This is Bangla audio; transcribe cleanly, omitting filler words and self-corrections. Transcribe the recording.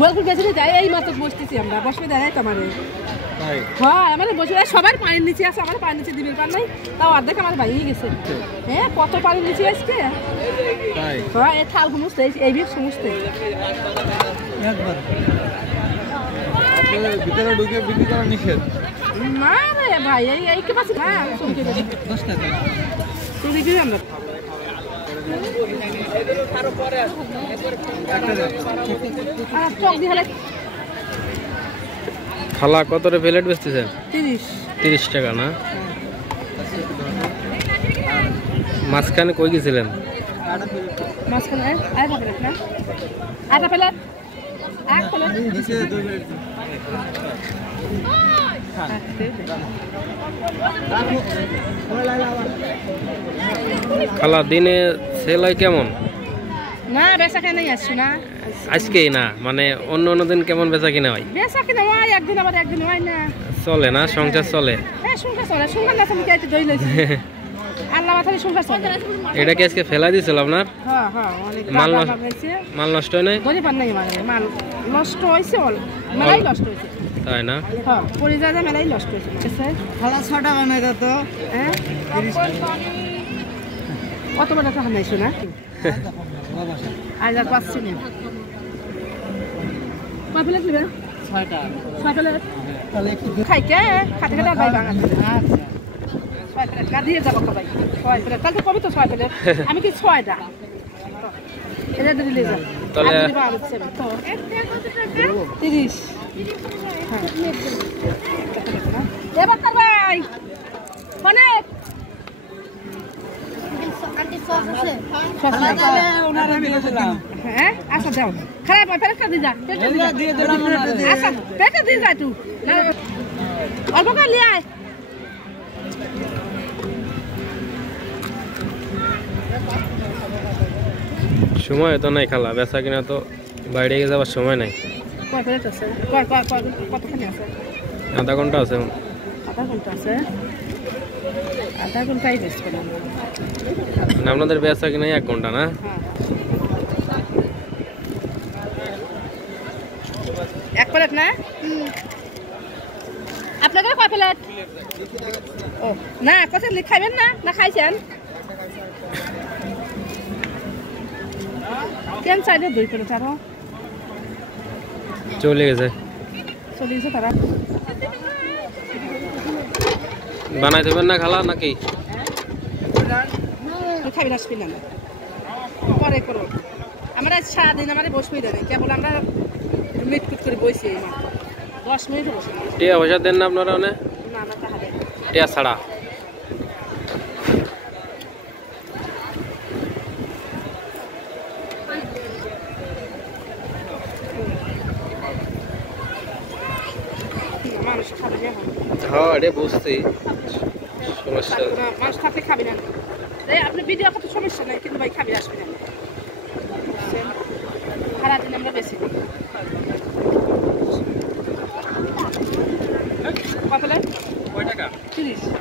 বলকুল গেছে যাই এই মাত্র বসতেছি আমরা বসবে দেয় তো আমাদের হ্যাঁ আমাদের বসে সবার পানির নিচে আছে আমার পানির নিচে দিবেন কার নাই তাও অর্ধেক আমার বাইরে গেছে হ্যাঁ কত পানির নিচে আজকে হ্যাঁ এই থাল সমস্ত এই সমস্ত ভিতরে ঢুকে বিক্রি করা নিষেধ না রে ভাই এই কে পাচ্ছি না চমকে গেছে 10 টাকা তো দিবি আমরা খালা কত রে প্লেট বেচতেছেন 30 টাকা না মাঝখানে কই গেছিলেন মাঝখানে আটা প্লেট না আটা প্লেট এক প্লেট নিচে দুই প্লেট খালা দিনে সেল হয় কেমন না বেচা কেনাই আসছি না আজকেই না মানে অন্য অন্য দিন কেমন বেচা কিনা হয় বেচা কিনা হয় একদিন আবার একদিন হয় না চলে না সংসার চলে হ্যাঁ সংসার চলে সংসার না চলে কেটে দই লইছি আল্লাহ মাথায় সংসার চলে এটা কি আজকে ফেলা দিছিল আপনার হ্যাঁ হ্যাঁ অনেক মাল নষ্ট হয় নাই গরিব নাই মাল নষ্ট হইছে মেলাই নষ্ট হইছে তাই না হ্যাঁ পরিজা মেলাই নষ্ট হইছে ঠিক আছে ভাড়া 6 টাকা নাই তো হ্যাঁ 30 টাকা কত বড় টাকা নাইছো না আজ আর পাচ্ছি না কয় প্লেট নেবে 6টা 6 প্লেট তাহলে একটু খাই কে খাতে খাতে ভাই ভাঙা আচ্ছা 6 প্লেট না দিয়ে যাবো ভাই 6 প্লেট কালকে কবি তো 6 প্লেট আমি কি 6টা এটা দিলে যা তাহলে 30 হ্যাঁ এবার তার ভাই ফোনে হ্যাঁ আচ্ছা যাও খারাপ পেটটা দিয়ে যা আচ্ছা পেটটা দিয়ে যা তুই অল্প করে নিয়ে আয় সময় তো নাই খালা বেচা কিনা তো বাইরে গিয়ে যাওয়ার সময় নাই কতখানি আছে আধা ঘন্টা আছে আধা ঘন্টা আছে আধা ঘন্টাই বেস্ট করলাম আপনাদের বেচা কিনা 1 ঘন্টা না এক প্লেট না আপনাদের কয় প্লেট ও না কত খাইবেন না না খাইছেন কেন চাইলে 2 প্লেট আরো চলে গেছে তারা বানাই দেবেন না খালা নাকি খাবি আসবি না পরে করো আমরা সারাদিন আমার বসবই দেয় কেবল আমরা মিটকুট করে বসি 10 মিনিট বসে টিয়া পয়সা দেন না আপনারা না না তাহলে টিয়া ছাড়া মানুষ খাবে না হ্যাঁ রে বুঝছি সমস্যা মানুষ থাকলে খাবি না আপনি ভিডিও কত সমস্যা নাই কিন্তু ভাই খাবি আসবি না সারাদিন আমরা বেশি দিই কত টাকা 30